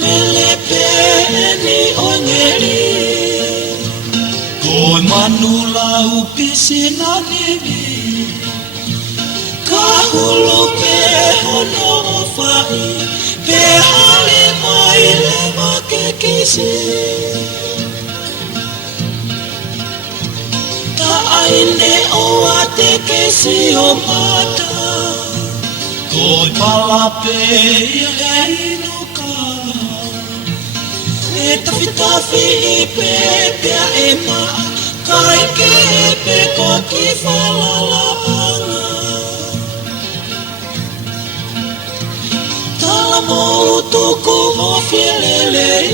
mele peni ongeli Toi manula upisi na nivi Kahulu ke hono ofai Pe hale maile makekisi Ta aine o ate kesi o mata Toi palape ileinuka E tafi i pepea e maa Kai kepe koki falalaanga Tala mou tuku o fielelei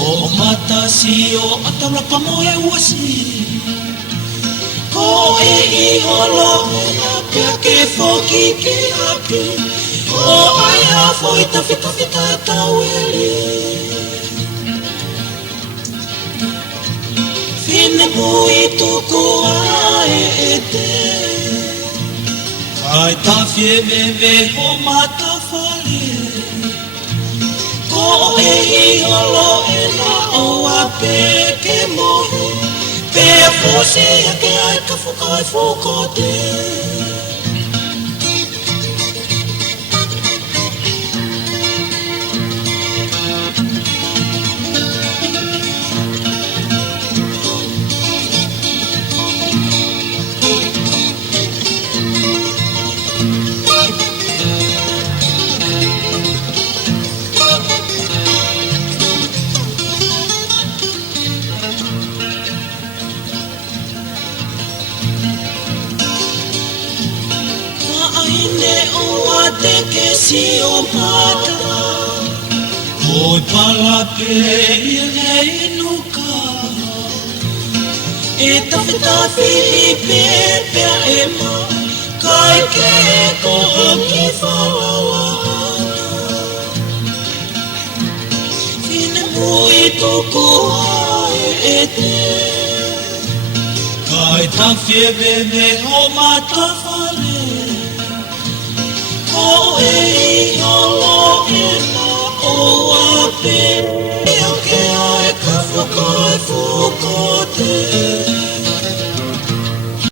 O matasi o atalapa mo e uasi Ko e iholo e na pia ke foki ki api O aia foi tafi taueli Fine mui tuku ae e te Kai tafi e veve o matawhale Ko e iholo e na o ape ke mohe Pea fusi a ke ai ka fukai fukote Te kesi o mata Toi palape ileinuka E tafi i pepea e ma Kai ke ko ki falalaana Fine mui tuku ae e te Kai tafi e veve o matawhale Ko e iholo e na o ape Eo ke ai ka fukai fukote